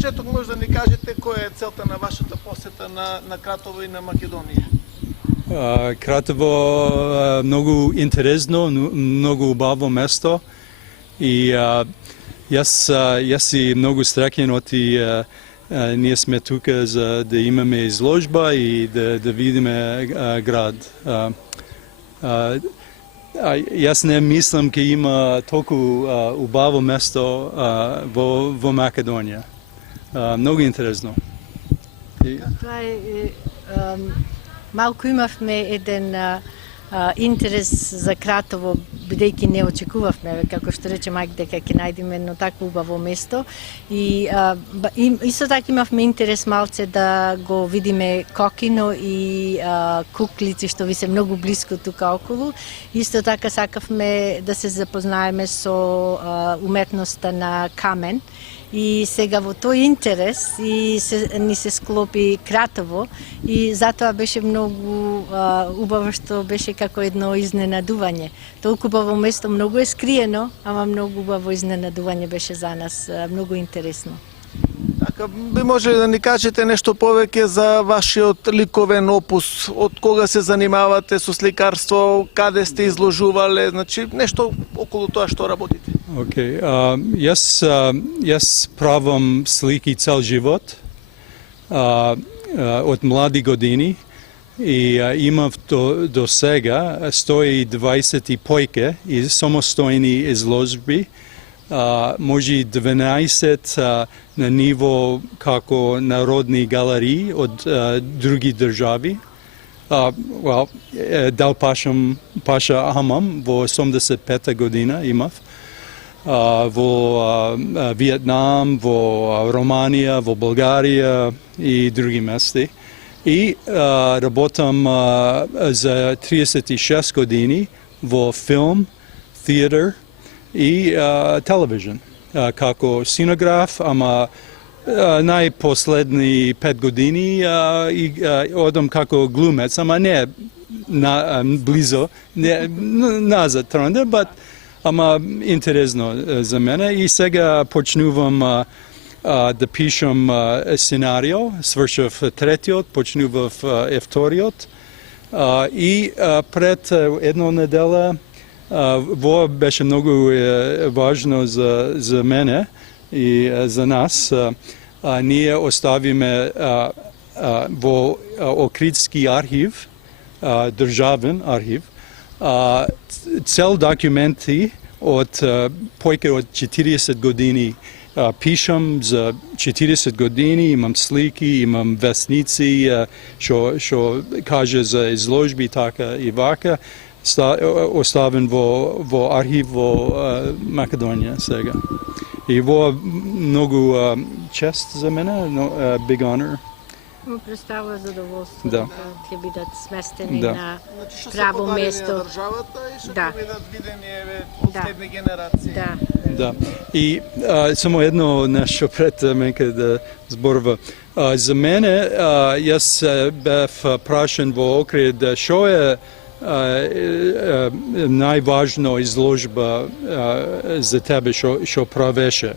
почеток може да ни кажете која е целта на вашата посета на Кратово и на Македонија? Кратово много интересно, много убаво место и јас си много страхен оти ние сме тука за да имаме изложба и да видиме град. Јас не мислам ке има толку убаво место во Македонија. Много интересно. Това е малку имавме еден интерес за Кратово, бидејќи не очекувавме, како што рече Мајк, дека ќе најдеме едно такво убаво место. И исто така имавме интерес малце да го видиме Кокино и Куклици, што ви се многу близко тука околу. Исто така сакавме да се запознаеме со уметноста на камен. И сега во тој интерес ни се склопи Кратово и затоа беше многу убаво што беше како едно изненадување. Толку убаво место, многу е скриено, ама многу убаво изненадување беше за нас, многу интересно. Така, би можеле да ни кажете нешто повеќе за вашиот ликовен опус? Од кога се занимавате со сликарство, каде сте изложувале, значи нешто околу тоа што работите? Океј, јас правам слики цел живот, од млади години и имав до сега 120 појке и самостојни изложби, може 12 на ниво како народни галерии од други држави. Дал Паша Амам во 85 година имав. Во Виетнам, во Романија, во Болгарија и други места. И работам за 36 години во филм, театр и телевизион. Како сценограф, ама најпоследни 5 години одам како глумец, ама не близо, не назад тронде, ама интересно за мене. И сега почнувам да пишам сценарио, свршав третиот, почнував вториот. И пред една недела, во беше многу важно за мене и за нас, ние оставиме во Охридски архив, државен архив, цел документи од појке од 40 години. Пишам за 40 години, имам слики, имам вестници, што каже за изложби така и вака, оставен во архив во Македонија сега. И во многу чест за мене, big honor. Представа задоволство да ќе бидат сместени на право место. На државата и што ќе бидат видени од следни генерации. Да. И само едно нешто пред мене да зборува. За мене, јас бев прашен во Охрид што е најважно изложба за тебе што правеше.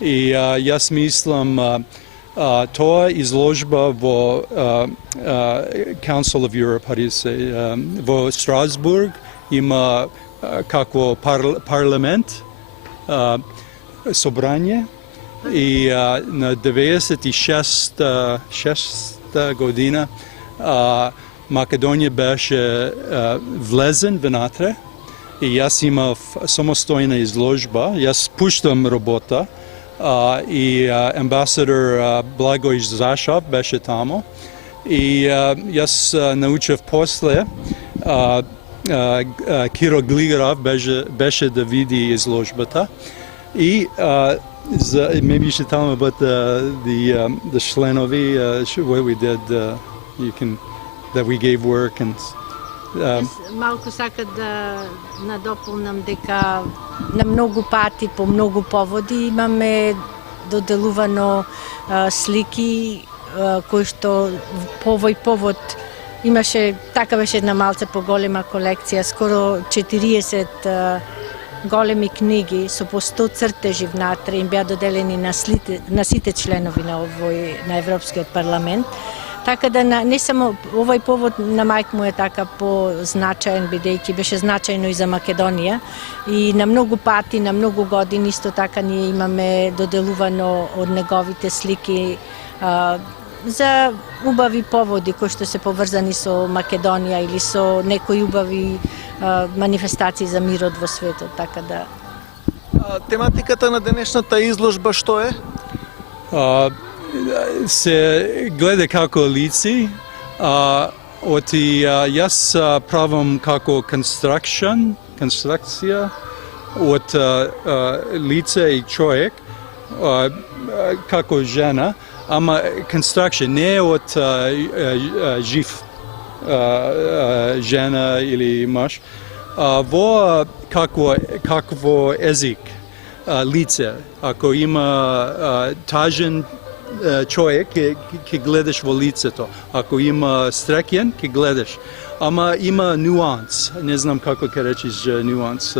И јас мислам тоа изложба во Council of Europe, во Страсбург има какво парламент, собрање и на 96-та година Македонија беше влезен внатре и јас имав самостојна изложба, јас пуштам работа и амбасадор Благој Зашов беше тамо и јас научив после Киро Глигаров беше да види изложбата и maybe you should tell him about the членови, what we did, that we gave work and малку сака да надополнам дека на многу пати по многу поводи имаме доделувано слики кои што по овој повод имаше, така беше една малце поголема колекција, скоро 40 големи книги со по 100 цртежи внатре, им беа доделени на сите членови на Европскиот парламент. Така да не само овој повод на мајк му е така позначаен, бидејќи беше значајно и за Македонија. И на многу пати, на многу години исто така ние имаме доделувано од неговите слики за убави поводи кои што се поврзани со Македонија или со некои убави манифестации за мирот во светот, така да. Тематиката на денешната изложба што е? Se gleda kako lici, jaz pravim kako konstrukcija od lice i čovjek, kako žena, ama konstrukcija ne od živ žena ili muž, vo kakvo jezik lice, ako ima tažen čovjek, ki gledaš v lice to. Ako ima strekjen, ki gledaš. Ama ima nuans. Ne znam kako ka rečiš nuans.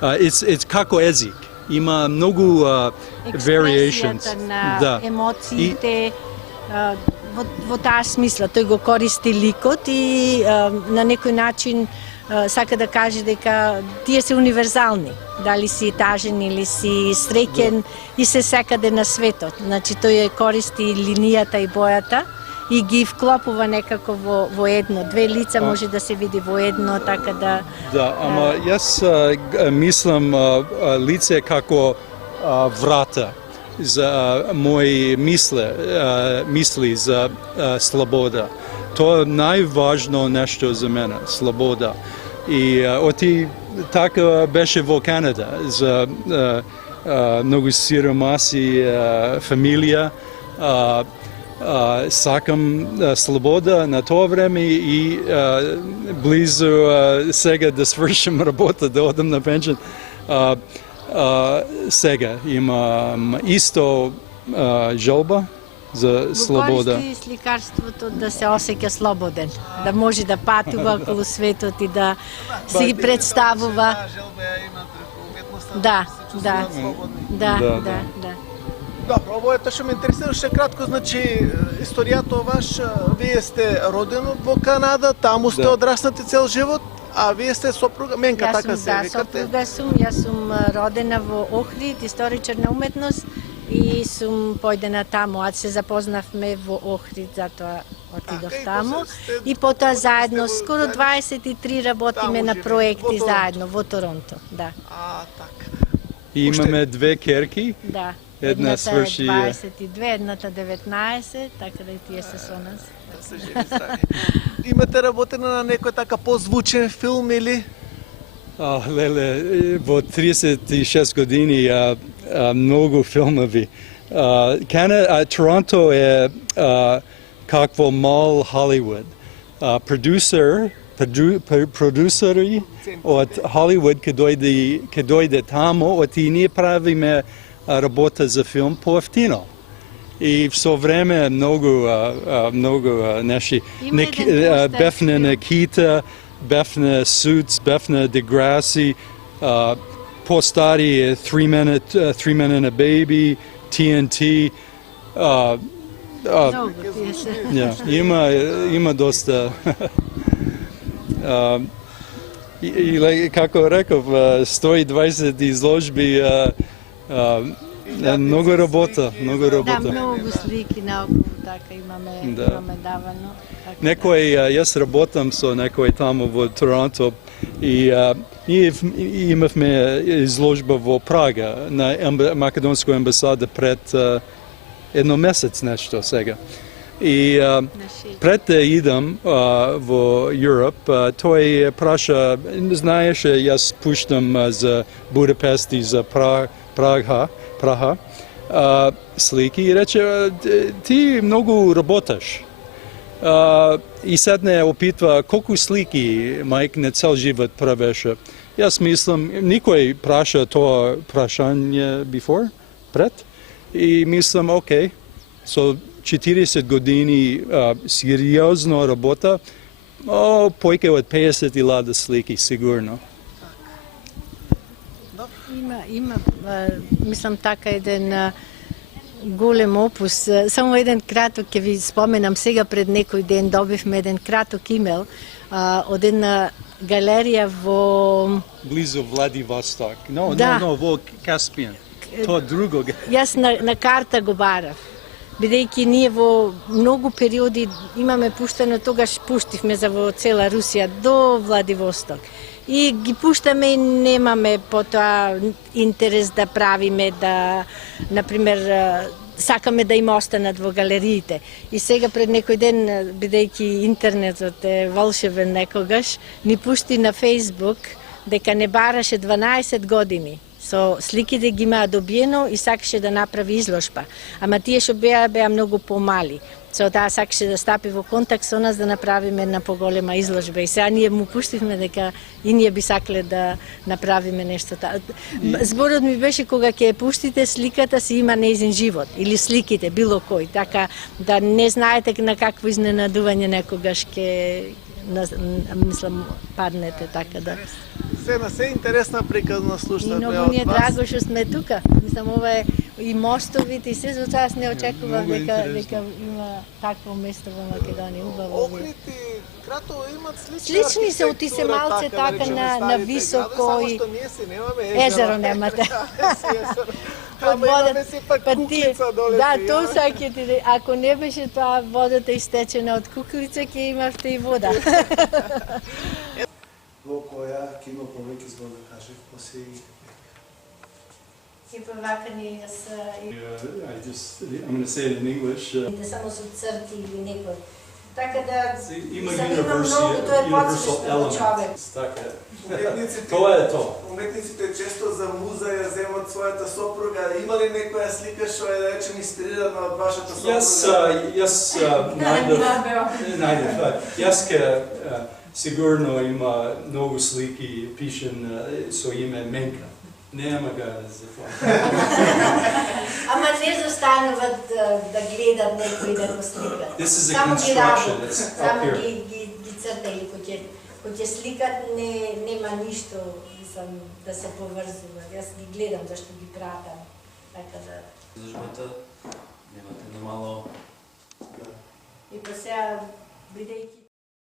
It's kako jezik. Ima mnogo variations. Na емоциите во таа смисла. Тој го користи ликот и на некој начин сака да каже дека тие се универзални. Дали си тажен или си среќен и се секаде на светот. Значи тој користи линијата и бојата и ги вклопува некако во едно. Две лица може да се види во едно, така да. Да, ама јас мислам лице како врата за мои мисли за слобода. Тоа е најважно нешто за мене, слобода. И оти така беше во Канада за многу сиромаси фамилија. Сакам слобода на тоа време и близу сега да свршим работа, да одам на пеншен. Сега имам исто желба за слобода. Го користи сликарството да се осеќа слободен, да може да патува околу светот и да си представува. Да. Добро, ово е тоа што ме интересира, ше кратко, значи, историјата ваш, вие сте роден во Канада, таму сте одраснати цел живот, а вие сте сопруга, Менка, така се викате? Сопруга сум, јас сум родена во Охрид, историчар на уметност, и сум појдена таму, а се запознавме во Охрид, затоа отидов таму. И потоа заедно, скоро 23 работиме на проекти заедно во Торонто, да. Така. И имаме две керки. Да. Една сврши 22, едната 19, така да и тие се со нас. Да се живи здрави. Имате работено на некој така позвучен филм или? Леле, во 36 години многу филмови. Торонто е какво мал Холивуд. Продусери од Холивуд ке дојде тамо, и ние правиме работа за филм по-ефтино. И со време многу неши. Бефне Никита, Бефне Suits, Бефне Degrassi, по-стари 3 Men and a Baby, TNT. Има доста. И како реков, 120 изложби, многу работа. Да, многу слики наоколу, така имаме давано. Некој, јас работам со некој таму во Торонто и ние имавме изложба во Прага на Македонска амбасада пред едно месец нешто сега. И пред да идам во Европ, тој праша, знаеш, јас пуштам за Будапест и за Прага, слики и рече, ти многу работаш. И седне опитва колку слики мајк на цел живот правеше. Јас мислам, никој праша тоа прашање before, пред, и мислам, окей, со 40 години сериозно работа, појќе од 50.000 слики, сигурно. Има, мислам така еден голем опус. Само еден краток ќе ви споменам. Сега пред некој ден добивме еден краток имейл од една галерија во... Близо Владивосток. No, Да. во Каспијан. Тоа друго. Јас на карта го барав. Бидејќи ние во многу периоди имаме пуштено, тогаш пуштивме за во цела Русија до Владивосток. И ги пуштаме и немаме потоа интерес да правиме, да, например, сакаме да им останат во галериите. И сега пред некој ден, бидејќи интернетот е волшебен некогаш, ни пушти на Фейсбук дека не бараше 12 години. Со сликите ги имаа добиено и сакаше да направи изложба. Ама тие што беа многу помали. Со таа сакаше да стапи во контакт со нас да направиме една поголема изложба. И сега ние му пуштивме дека и ние би сакле да направиме нешто таа. Зборот ми беше кога ќе пуштите сликата си има нејзин живот или сликите било кој, така да не знаете на какво изненадување некогаш ќе мислам паднете, така да. Се интересна приказна слушна. И многу ни е драго што сме тука. Мислам, ова е и мостовите и се, затоа јас не очекував дека има такво место во Македонија. Убаво. Охрид и Кратово имат Слични се, оти се малце така на високо и... Само што ние си немаме езеро немате. Ама имаме си пак куклица доле. Да, тоа саќе ти. Ако не беше тоа водата истечена од куклица, ќе имавте и вода. Во која ќе има повеќе збор да каже, после И повака ни јас... I'm going to say it in English. Не само со црти или некој. Така да... Има многу, тоа е universal почвено човек. elements. Така е. Уметниците, Тоа е тоа. уметниците често за муза ја земат својата сопруга. Има ли некоја слика што е да речем инспирирана од вашата сопруга? Јас најдев. Јас сигурно има многу слики пишен со име Менка. Нема га за тоа. Ама не застануват да гледат некој да го сликат. This is a Само ги construction. работат, It's up само here. ги црта или кој ќе сликат нема ништо мислам да се поврзува. Јас ги гледам зашто ги пратам. Така да. изложбата немате немало И па сега бидејќи